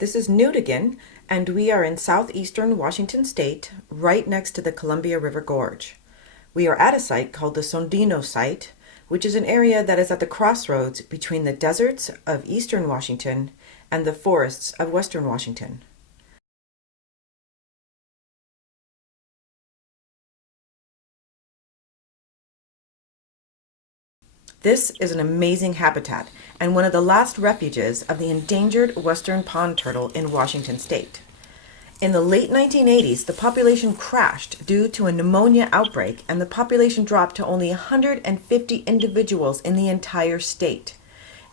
This is Newdigan, and we are in southeastern Washington state, right next to the Columbia River Gorge. We are at a site called the Sondino site, which is an area that is at the crossroads between the deserts of eastern Washington and the forests of western Washington. This is an amazing habitat and one of the last refuges of the endangered western pond turtle in Washington state. In the late 1980s, the population crashed due to a pneumonia outbreak, and the population dropped to only 150 individuals in the entire state.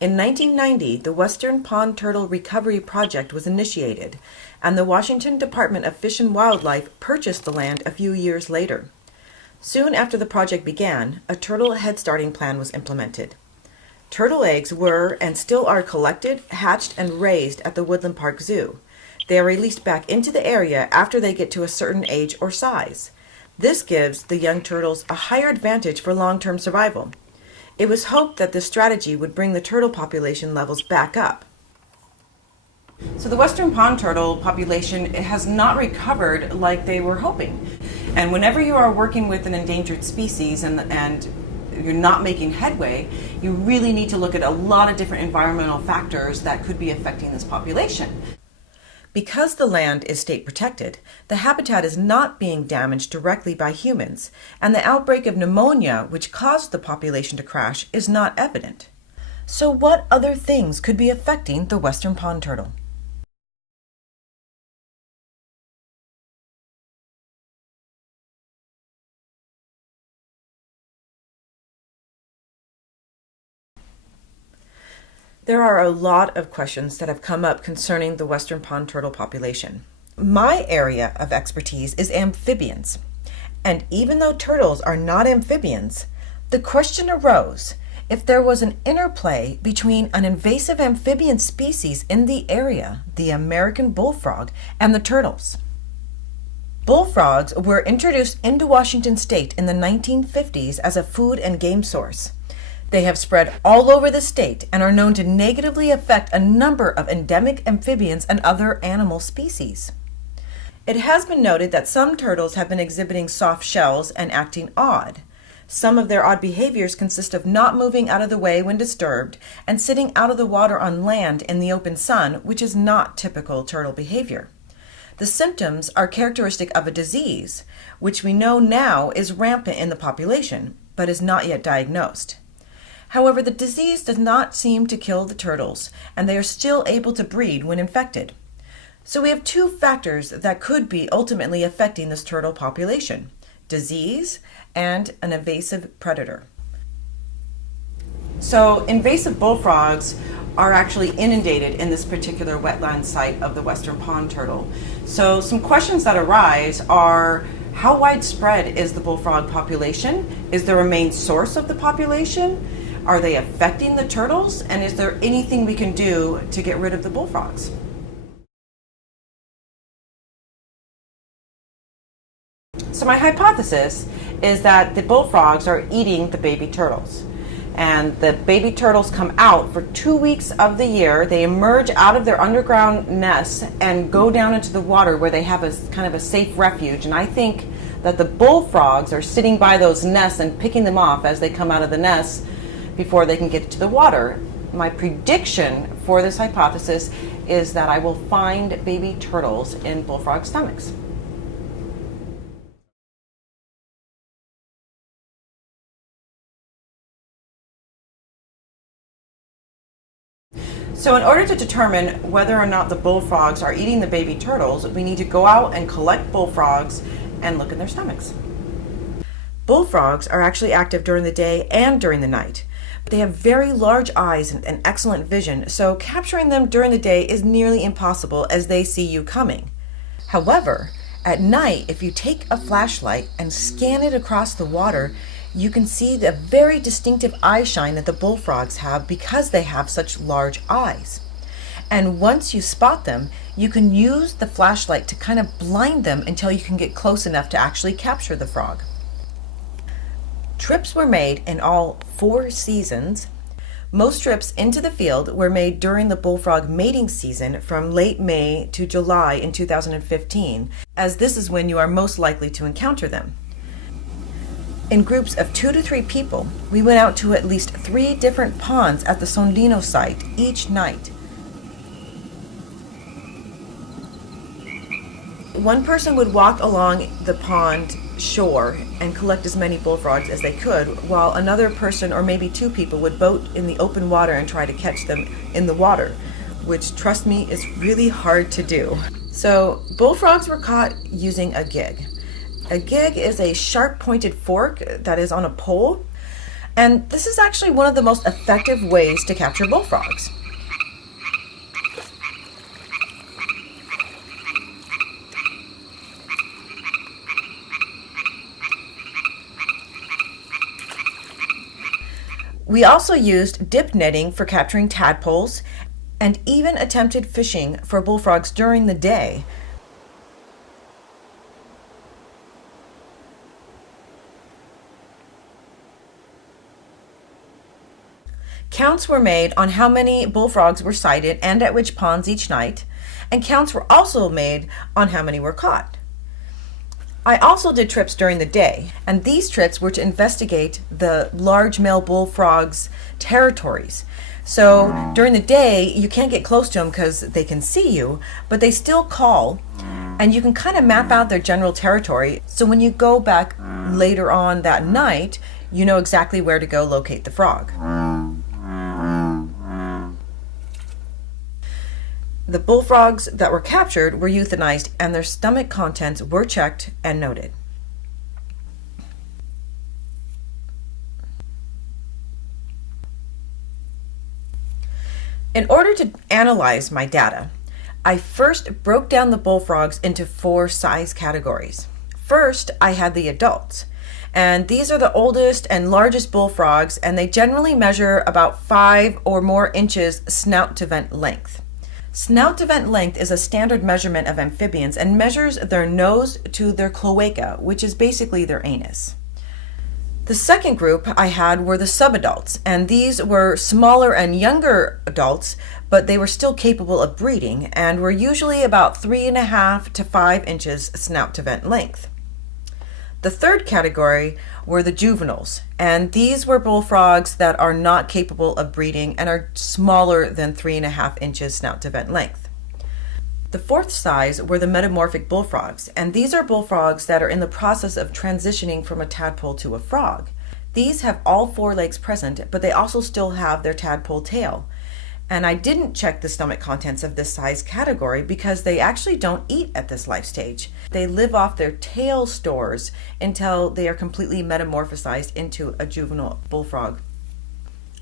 In 1990, the Western Pond Turtle Recovery Project was initiated, and the Washington Department of Fish and Wildlife purchased the land a few years later. Soon after the project began, a turtle head starting plan was implemented. Turtle eggs were and still are collected, hatched, and raised at the Woodland Park Zoo. They are released back into the area after they get to a certain age or size. This gives the young turtles a higher advantage for long-term survival. It was hoped that this strategy would bring the turtle population levels back up. So the western pond turtle population has not recovered like they were hoping. And whenever you are working with an endangered species and you're not making headway, you really need to look at a lot of different environmental factors that could be affecting this population. Because the land is state protected, the habitat is not being damaged directly by humans, and the outbreak of pneumonia, which caused the population to crash, is not evident. So what other things could be affecting the western pond turtle? There are a lot of questions that have come up concerning the western pond turtle population. My area of expertise is amphibians, and even though turtles are not amphibians, the question arose if there was an interplay between an invasive amphibian species in the area, the American bullfrog, and the turtles. Bullfrogs were introduced into Washington state in the 1950s as a food and game source. They have spread all over the state and are known to negatively affect a number of endemic amphibians and other animal species. It has been noted that some turtles have been exhibiting soft shells and acting odd. Some of their odd behaviors consist of not moving out of the way when disturbed and sitting out of the water on land in the open sun, which is not typical turtle behavior. The symptoms are characteristic of a disease, which we know now is rampant in the population, but is not yet diagnosed. However, the disease does not seem to kill the turtles, and they are still able to breed when infected. So we have two factors that could be ultimately affecting this turtle population: disease and an invasive predator. So invasive bullfrogs are actually inundated in this particular wetland site of the western pond turtle. So some questions that arise are: how widespread is the bullfrog population? Is there a main source of the population? Are they affecting the turtles? And is there anything we can do to get rid of the bullfrogs? So my hypothesis is that the bullfrogs are eating the baby turtles. And the baby turtles come out for 2 weeks of the year. They emerge out of their underground nests and go down into the water where they have a kind of a safe refuge. And I think that the bullfrogs are sitting by those nests and picking them off as they come out of the nests before they can get to the water. My prediction for this hypothesis is that I will find baby turtles in bullfrog stomachs. So in order to determine whether or not the bullfrogs are eating the baby turtles, we need to go out and collect bullfrogs and look in their stomachs. Bullfrogs are actually active during the day and during the night. They have very large eyes and excellent vision, so capturing them during the day is nearly impossible as they see you coming. However, at night, if you take a flashlight and scan it across the water, you can see the very distinctive eye shine that the bullfrogs have because they have such large eyes. And once you spot them, you can use the flashlight to kind of blind them until you can get close enough to actually capture the frog. Trips were made in all 4 seasons Most trips into the field were made during the bullfrog mating season from late May to July in 2015, as this is when you are most likely to encounter them. In groups of 2 to 3 people, we went out to at least 3 different ponds at the Sondino site each night. One person would walk along the pond shore and collect as many bullfrogs as they could, while another person or maybe 2 people would boat in the open water and try to catch them in the water, which, trust me, is really hard to do. So bullfrogs were caught using a gig. A gig is a sharp-pointed fork that is on a pole, and this is actually one of the most effective ways to capture bullfrogs. We also used dip netting for capturing tadpoles and even attempted fishing for bullfrogs during the day. Counts were made on how many bullfrogs were sighted and at which ponds each night, and counts were also made on how many were caught. I also did trips during the day, and these trips were to investigate the large male bullfrogs' territories. So during the day, you can't get close to them because they can see you, but they still call, and you can kind of map out their general territory. So when you go back later on that night, you know exactly where to go locate the frog. The bullfrogs that were captured were euthanized and their stomach contents were checked and noted. In order to analyze my data, I first broke down the bullfrogs into 4 size categories. First, I had the adults, and these are the oldest and largest bullfrogs, and they generally measure about 5 or more inches snout to vent length. Snout to vent length is a standard measurement of amphibians and measures their nose to their cloaca, which is basically their anus. The second group I had were the subadults, and these were smaller and younger adults, but they were still capable of breeding and were usually about 3.5 to 5 inches snout to vent length. The third category were the juveniles, and these were bullfrogs that are not capable of breeding and are smaller than 3.5 inches snout to vent length. The fourth size were the metamorphic bullfrogs, and these are bullfrogs that are in the process of transitioning from a tadpole to a frog. These have all 4 legs present, but they also still have their tadpole tail. And I didn't check the stomach contents of this size category because they actually don't eat at this life stage. They live off their tail stores until they are completely metamorphosized into a juvenile bullfrog.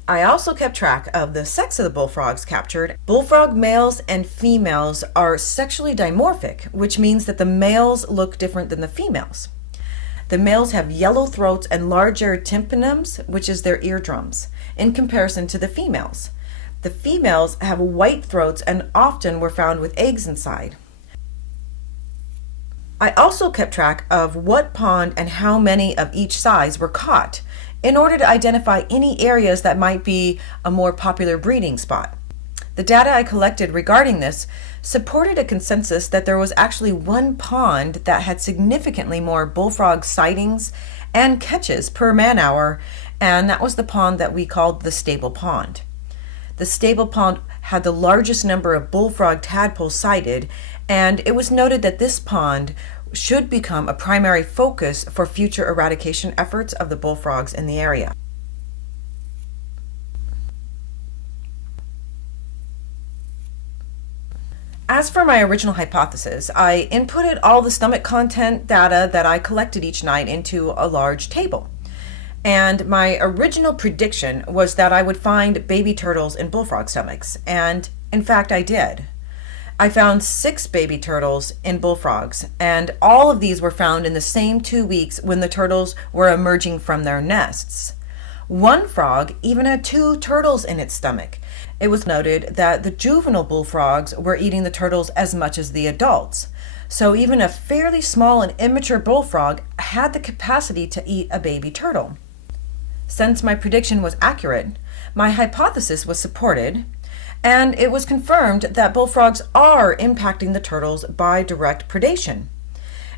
I also kept track of the sex of the bullfrogs captured. Bullfrog males and females are sexually dimorphic, which means that the males look different than the females. The males have yellow throats and larger tympanums, which is their eardrums, in comparison to the females. The females have white throats and often were found with eggs inside. I also kept track of what pond and how many of each size were caught in order to identify any areas that might be a more popular breeding spot. The data I collected regarding this supported a consensus that there was actually one pond that had significantly more bullfrog sightings and catches per man-hour, and that was the pond that we called the Stable Pond. The Stable Pond had the largest number of bullfrog tadpoles sighted, and it was noted that this pond should become a primary focus for future eradication efforts of the bullfrogs in the area. As for my original hypothesis, I inputted all the stomach content data that I collected each night into a large table. And my original prediction was that I would find baby turtles in bullfrog stomachs, and in fact I did. I found 6 baby turtles in bullfrogs, and all of these were found in the same 2 weeks when the turtles were emerging from their nests. One frog even had 2 turtles in its stomach. It was noted that the juvenile bullfrogs were eating the turtles as much as the adults. So even a fairly small and immature bullfrog had the capacity to eat a baby turtle. Since my prediction was accurate, My hypothesis was supported, and it was confirmed that bullfrogs are impacting the turtles by direct predation.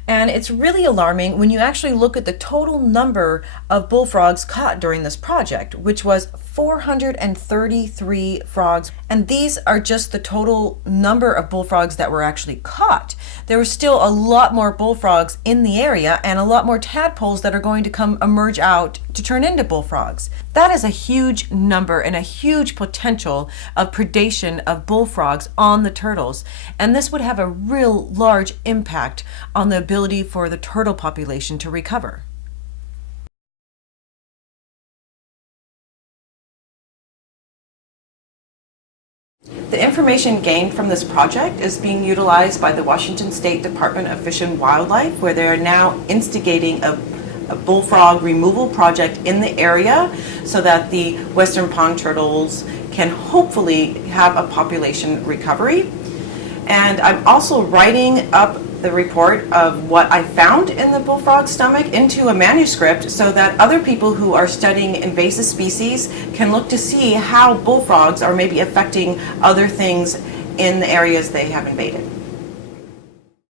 And it's really alarming when you actually look at the total number of bullfrogs caught during this project, which was 433 frogs. And these are just the total number of bullfrogs that were actually caught. There were still a lot more bullfrogs in the area and a lot more tadpoles that are going to emerge out to turn into bullfrogs. That is a huge number and a huge potential of predation of bullfrogs on the turtles. And this would have a real large impact on the ability for the turtle population to recover. The information gained from this project is being utilized by the Washington State Department of Fish and Wildlife, where they are now instigating a bullfrog removal project in the area so that the western pond turtles can hopefully have a population recovery. And I'm also writing up the report of what I found in the bullfrog's stomach into a manuscript so that other people who are studying invasive species can look to see how bullfrogs are maybe affecting other things in the areas they have invaded.